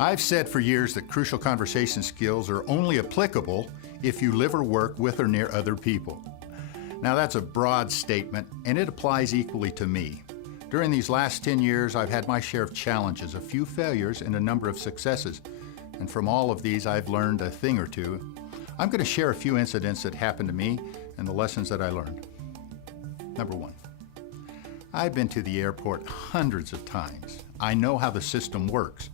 I've said for years that crucial conversation skills are only applicable if you live or work with or near other people. Now that's a broad statement, and it applies equally to me. During these last 10 years, I've had my share of challenges, a few failures, and a number of successes. And from all of these, I've learned a thing or two. I'm going to share a few incidents that happened to me and the lessons that I learned. Number one, I've been to the airport hundreds of times. I know how the system works.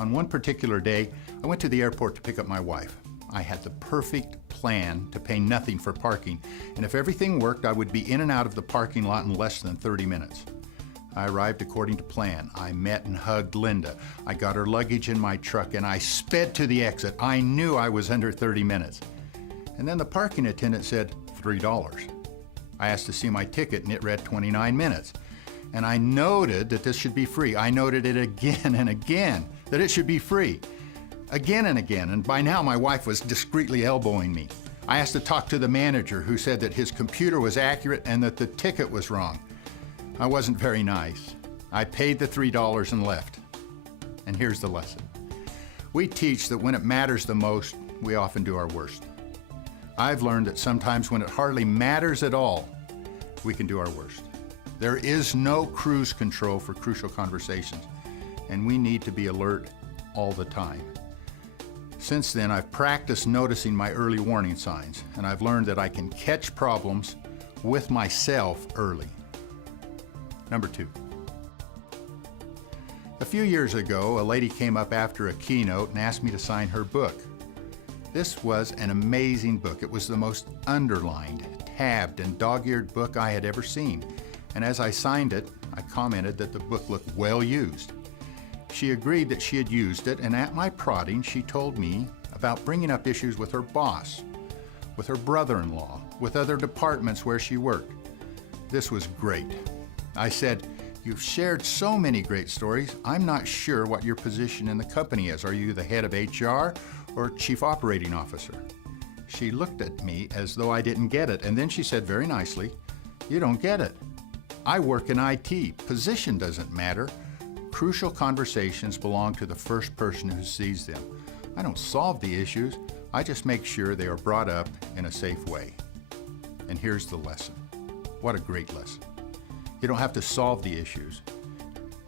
On one particular day, I went to the airport to pick up my wife. I had the perfect plan to pay nothing for parking, and if everything worked, I would be in and out of the parking lot in less than 30 minutes. I arrived according to plan. I met and hugged Linda. I got her luggage in my truck, and I sped to the exit. I knew I was under 30 minutes. And then the parking attendant said, $3. I asked to see my ticket, and it read 29 minutes. And I noted that this should be free. I noted it again and again, that it should be free. Again and again, and by now my wife was discreetly elbowing me. I asked to talk to the manager, who said that his computer was accurate and that the ticket was wrong. I wasn't very nice. I paid the $3 and left. And here's the lesson. We teach that when it matters the most, we often do our worst. I've learned that sometimes when it hardly matters at all, we can do our worst. There is no cruise control for crucial conversations, and we need to be alert all the time. Since then, I've practiced noticing my early warning signs, and I've learned that I can catch problems with myself early. Number two. A few years ago, a lady came up after a keynote and asked me to sign her book. This was an amazing book. It was the most underlined, tabbed, and dog-eared book I had ever seen. And as I signed it, I commented that the book looked well used. She agreed that she had used it, and at my prodding, she told me about bringing up issues with her boss, with her brother-in-law, with other departments where she worked. This was great. I said, "You've shared so many great stories, I'm not sure what your position in the company is. Are you the head of HR or chief operating officer?" She looked at me as though I didn't get it, and then she said very nicely, "You don't get it. I work in IT. Position doesn't matter. Crucial conversations belong to the first person who sees them. I don't solve the issues, I just make sure they are brought up in a safe way." And here's the lesson. What a great lesson. You don't have to solve the issues.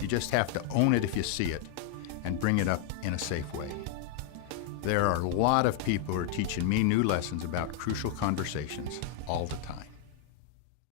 You just have to own it if you see it and bring it up in a safe way. There are a lot of people who are teaching me new lessons about crucial conversations all the time.